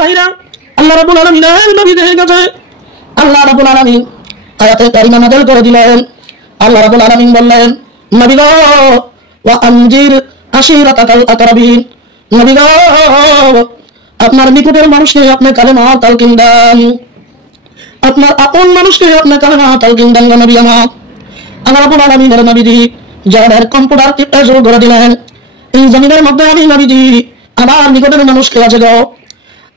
ভাইরা, আল্লাহ রাব্বুল আলামিনের নবীদের কাছে আল্লাহ রাব্বুল আলামিন আয়াতে কারিমা নাযিল করে দিলেন। আল্লাহ রাব্বুল আলামিন বললেন, নবী গো ওয়া আনজির আশিরাতাকাল আকরাবিন, নবী গো আপনার নিকটের মানুষকে আপনি কালেমা তালকিন দেন, আপনার আপন মানুষকে আপনি কালেমা তালকিন দেন নবী আমার। আল্লাহ রাব্বুল আলামিনের নবীজি যাদের কম্পিউটার টিপে শুরু করে দিলেন, এই জমিনের মধ্যে আমি নবীজি আমার নিকটের মানুষকে আছে গো।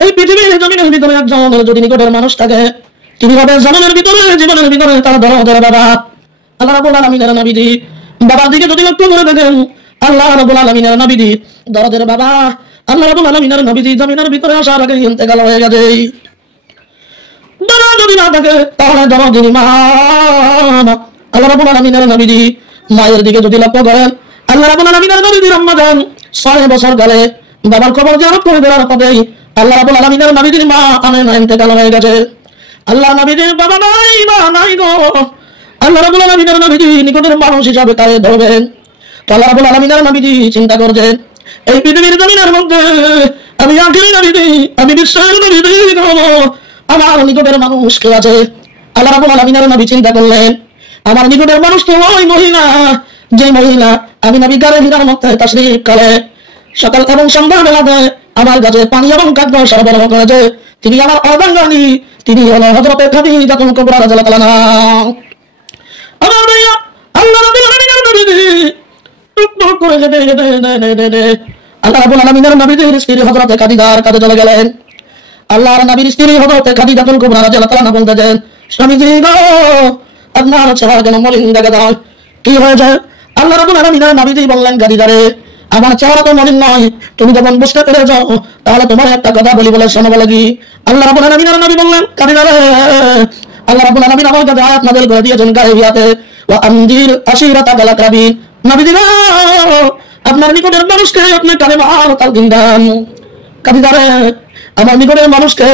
এই পৃথিবীর জমিনের ভিতরে একজনের যদি নিকটের মানুষ থাকে, তিনি হবে জমিনের ভিতরে জীবনের ভিতরে তার দরদের বাবা। আল্লাহ রাব্বুল আলামিনের নবীজি বাবার দিকে যদি লক্ষ্য করে দেখেন, আল্লাহ রাব্বুল আলামিনের নবীজি দরদের বাবা। আল্লাহ রাব্বুল আলামিনের নবীজি জমিনের ভিতরে আসার আগে ইন্তেকাল হয়ে গেছে। দরদ যদি না থাকে তাহলে দরদের মা। আল্লাহ রাব্বুল আলামিনের নবীজি মায়ের দিকে যদি লক্ষ্য করেন, আল্লাহ রাব্বুল আলামিনের নবীজির আম্মা জান 6 বছর গেলে বাবার খবর জিয়ারত করে দেওয়ার পরে আল্লাহ রাব্বুল আলামিনের নবীজির মা আমেনা ইন্তেকাল হয়ে গেছে। আল্লাহ নবীজির বাবা নাই, মা নাই গো। আল্লাহ রাব্বুল আলামিনের নবীজি নিকটের মানুষ হিসাবে তারে ধরবেন। তো আল্লাহ রাব্বুল আলামিনের নবীজি চিন্তা করছেন, এই পৃথিবীর জমিনের মধ্যে আমি আখিরি নবীজি, আমি বিশ্বের নবীজি, আমার নিকটের মানুষ কে আছে? আল্লাহ রাব্বুল আলামিনের নবী চিন্তা করলেন, আমার নিকটের মানুষ তো ওই মহিলা, যে মহিলা আমি নবী গারে হীরার মধ্যে তাশরীফ করে সকাল এবং সন্ধ্যা বেলাতে আমার কাছে পানি এবং খাদ্য সরবরাহ করেছে। তিনি আমার অর্ধাঙ্গিনী, তিনি হলো হযরতে খাদিজাতুল কুবরা রাদিয়াল্লাহু তাআলা। আমার ভাইয়া, আল্লাহ রাব্বুল আলামিনের নবী টুকটুক করে আল্লাহ রাব্বুল আলামিনের নবীর স্ত্রী হযরতে খাদিজার কাছে চলে গেলেন। আল্লাহর নবীর স্ত্রী হযরতে খাদিজাতুল কুবরা রাদিয়াল্লাহু তাআলা বলতেছেন, স্বামীজি গো আপনার চেহারা যেন মলিন দেখা যায়, কি হয়েছে? আল্লাহ রাব্বুল আলামিনের নবীজি বললেন, খাদিজারে আমার চেহারা তো মলিন নয়, তুমি যখন বুঝতে পেরে যাও তাহলে তোমার একটা কথা বলি বলে শোনো বলে কি? আল্লাহ রাব্বুল আলামিনের নবী বললেন, খাদিজারে আল্লাহ রাব্বুল আলামিন আমার কাছে আয়াত নাযিল করে দিয়েছেন গায়বিয়াতে, ওয়া আনজির আশিরাতাকাল আকরাবিন, নবীজি গো আপনার নিকটের মানুষকে আপনি কালেমা তালকিন দেন। খাদিজারে আমার নিকটের মানুষকে,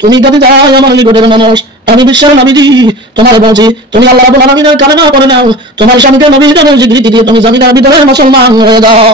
তুমি খাদিজা আমার নিকটের মানুষ, আমি বিশ্বের নবীজি তোমার বলছি, তুমি আল্লাহ রাব্বুল আলামিনের কালেমা পড়ে নাও, তোমার স্বামীকে নবী হিসেবে স্বীকৃতি দিয়ে তুমি জমিনের ভিতরে মুসলমান হয়ে যাও।